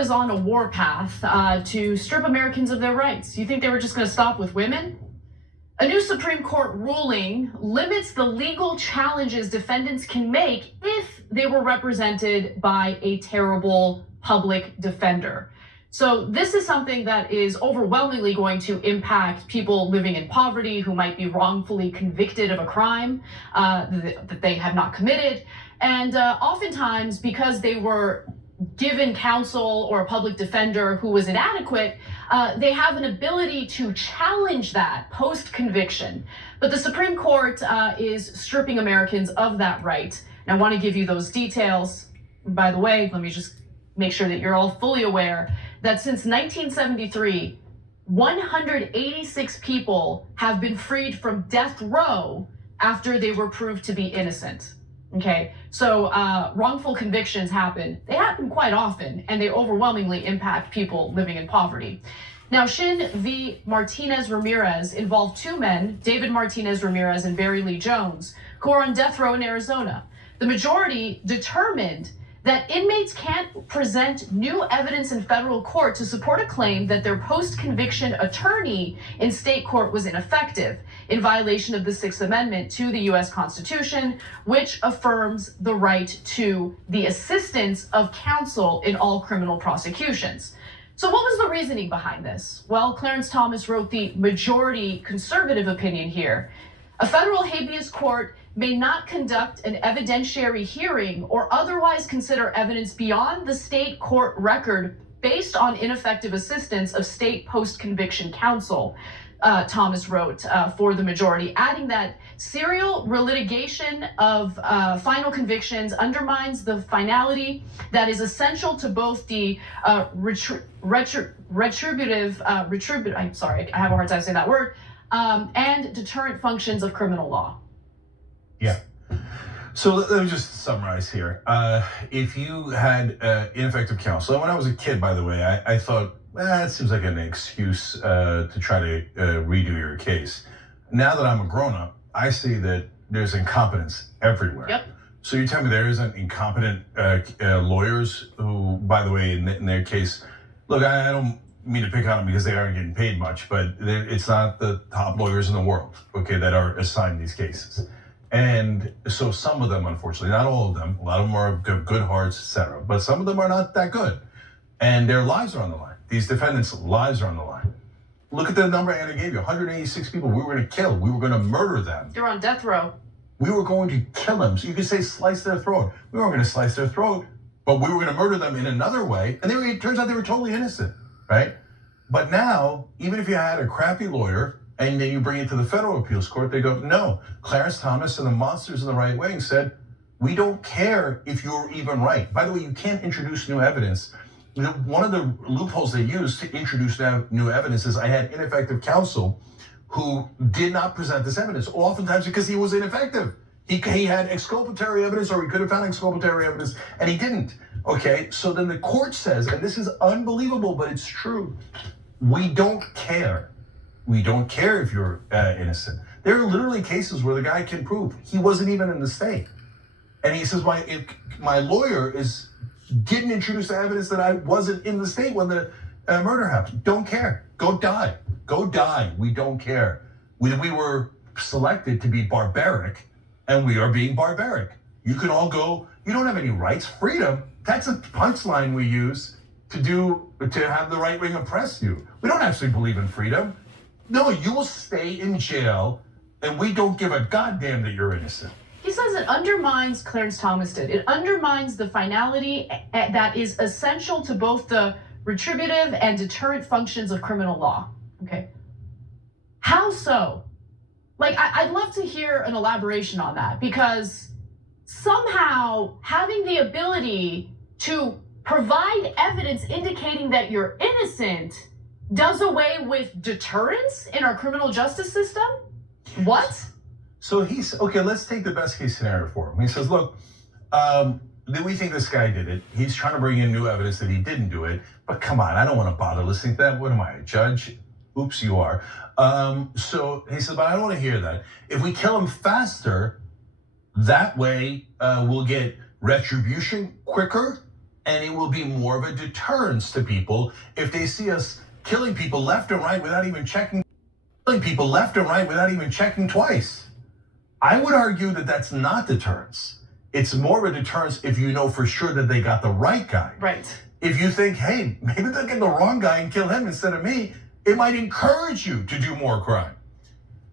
Court is on a warpath to strip Americans of their rights. You think they were just going to stop with women? A new Supreme Court ruling limits the legal challenges defendants can make if they were represented by a terrible public defender. So this is something that is overwhelmingly going to impact people living in poverty who might be wrongfully convicted of a crime that they have not committed. And oftentimes, because they were given counsel or a public defender who was inadequate, they have an ability to challenge that post-conviction. But the Supreme Court is stripping Americans of that right. And I want to give you those details. And by the way, let me just make sure that you're all fully aware that since 1973, 186 people have been freed from death row after they were proved to be innocent. Okay, so wrongful convictions happen. They happen quite often, and they overwhelmingly impact people living in poverty. Now, Shin v. Martinez Ramirez involved two men, David Martinez Ramirez and Barry Lee Jones, who are on death row in Arizona. The majority determined that inmates can't present new evidence in federal court to support a claim that their post-conviction attorney in state court was ineffective, in violation of the Sixth Amendment to the US Constitution, which affirms the right to the assistance of counsel in all criminal prosecutions. So what was the reasoning behind this? Well, Clarence Thomas wrote the majority conservative opinion here. A federal habeas court may not conduct an evidentiary hearing or otherwise consider evidence beyond the state court record based on ineffective assistance of state post-conviction counsel, Thomas wrote for the majority, adding that serial relitigation of final convictions undermines the finality that is essential to both the retributive, I'm sorry, I have a hard time saying that word, and deterrent functions of criminal law. Yeah. So let me just summarize here. If you had ineffective counsel, and when I was a kid, by the way, I thought, it seems like an excuse to try to redo your case. Now that I'm a grown-up, I see that there's incompetence everywhere. Yep. So you tell me there isn't incompetent lawyers who, by the way, in their case, look, I don't mean to pick on them because they aren't getting paid much, but it's not the top lawyers in the world, okay, that are assigned these cases. And so some of them, unfortunately, not all of them, a lot of them are good hearts, etc. But some of them are not that good. And their lives are on the line. These defendants' lives are on the line. Look at the number Anna gave you, 186 people we were gonna kill. We were gonna murder them. They're on death row. We were going to kill them. So you could say slice their throat. We weren't gonna slice their throat, but we were gonna murder them in another way. And it turns out they were totally innocent, right? But now, even if you had a crappy lawyer, and then you bring it to the federal appeals court, they go, no, Clarence Thomas and the monsters in the right wing said, we don't care if you're even right. By the way, you can't introduce new evidence. One of the loopholes they use to introduce new evidence is I had ineffective counsel who did not present this evidence, oftentimes because he was ineffective. He had exculpatory evidence, or he could have found exculpatory evidence, and he didn't, okay? So then the court says, and this is unbelievable, but it's true, we don't care. We don't care if you're innocent. There are literally cases where the guy can prove he wasn't even in the state. And he says, my lawyer didn't introduce the evidence that I wasn't in the state when the murder happened. Don't care, go die, we don't care. We were selected to be barbaric, and we are being barbaric. You can all go, you don't have any rights, freedom, that's a punchline we use to have the right wing oppress you. We don't actually believe in freedom. No, you will stay in jail, and we don't give a goddamn that you're innocent. He says it undermines, Clarence Thomas did, it undermines the finality that is essential to both the retributive and deterrent functions of criminal law, okay? How so? Like, I'd love to hear an elaboration on that, because somehow having the ability to provide evidence indicating that you're innocent does away with deterrence in our criminal justice system? What? So okay, let's take the best case scenario for him. He says, look, we think this guy did it. He's trying to bring in new evidence that he didn't do it, but come on, I don't want to bother listening to that. What am I, a judge? Oops, you are. So he says, but I don't want to hear that. If we kill him faster, that way we'll get retribution quicker, and it will be more of a deterrence to people if they see us killing people left and right without even checking twice. I would argue that that's not deterrence. It's more of a deterrence if you know for sure that they got the right guy. Right. If you think, hey, maybe they'll get the wrong guy and kill him instead of me, it might encourage you to do more crime.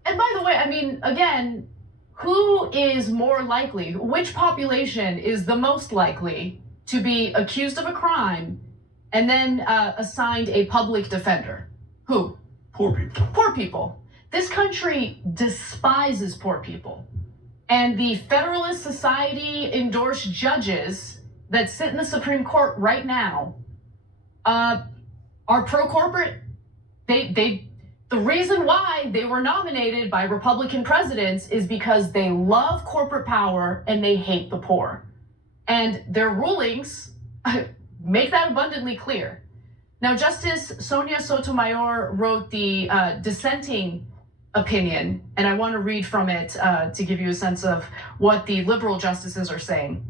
And by the way, I mean, again, who is more likely, which population is the most likely to be accused of a crime and then assigned a public defender? Who? Poor people. Poor people. This country despises poor people. And the Federalist Society endorsed judges that sit in the Supreme Court right now are pro-corporate. The reason why they were nominated by Republican presidents is because they love corporate power and they hate the poor. And their rulings make that abundantly clear. Now, Justice Sonia Sotomayor wrote the dissenting opinion, and I want to read from it to give you a sense of what the liberal justices are saying.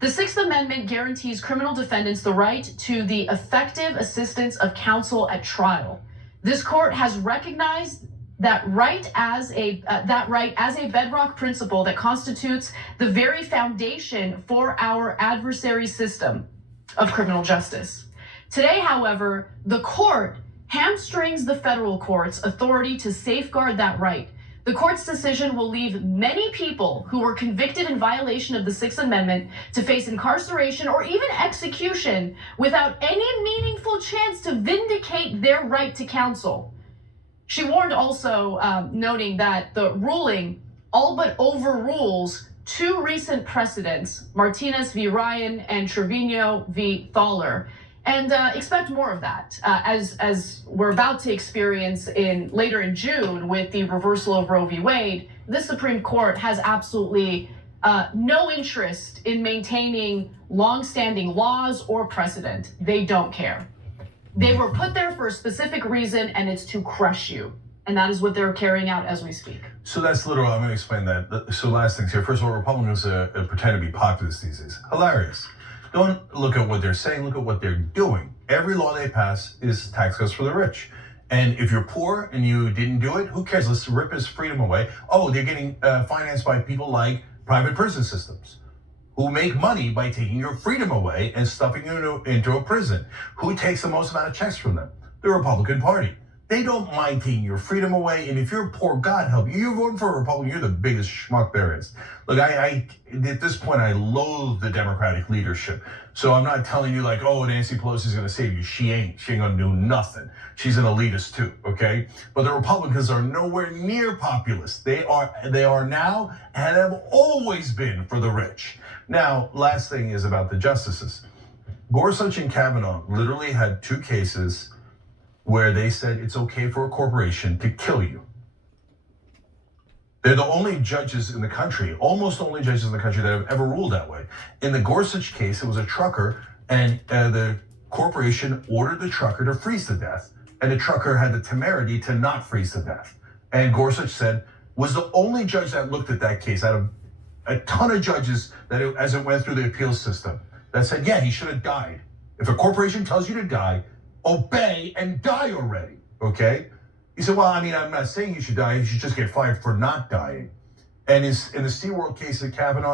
The Sixth Amendment guarantees criminal defendants the right to the effective assistance of counsel at trial. This court has recognized that right as a bedrock principle that constitutes the very foundation for our adversary system of criminal justice. Today, however, the court hamstrings the federal court's authority to safeguard that right. The court's decision will leave many people who were convicted in violation of the Sixth Amendment to face incarceration or even execution without any meaningful chance to vindicate their right to counsel. She warned also, noting that the ruling all but overrules two recent precedents, Martinez v. Ryan and Trevino v. Thaler. And expect more of that, as we're about to experience later in June with the reversal of Roe v. Wade. The Supreme Court has absolutely no interest in maintaining longstanding laws or precedent. They don't care. They were put there for a specific reason, and it's to crush you. And that is what they're carrying out as we speak. So that's literal. I'm going to explain that. So last things here. First of all, Republicans pretend to be populists these days. Hilarious. Don't look at what they're saying, look at what they're doing. Every law they pass is tax cuts for the rich. And if you're poor and you didn't do it, who cares? Let's rip his freedom away. Oh, they're getting financed by people like private prison systems who make money by taking your freedom away and stuffing you into a prison. Who takes the most amount of checks from them? The Republican Party. They don't mind taking your freedom away, and if you're poor, God help you. You're voting for a Republican, you're the biggest schmuck there is. Look, I at this point, I loathe the Democratic leadership. So I'm not telling you like, oh, Nancy Pelosi's gonna save you. She ain't gonna do nothing. She's an elitist too, okay? But the Republicans are nowhere near populist. They are now and have always been for the rich. Now, last thing is about the justices. Gorsuch and Kavanaugh literally had two cases where they said it's okay for a corporation to kill you. They're the only judges in the country, almost only judges in the country that have ever ruled that way. In the Gorsuch case, it was a trucker, and the corporation ordered the trucker to freeze to death, and the trucker had the temerity to not freeze to death. And Gorsuch said, was the only judge that looked at that case out of a ton of judges as it went through the appeals system that said, yeah, he should have died. If a corporation tells you to die, obey and die already, okay? He said, well, I mean, I'm not saying you should die, you should just get fired for not dying. And in the SeaWorld case of Kavanaugh,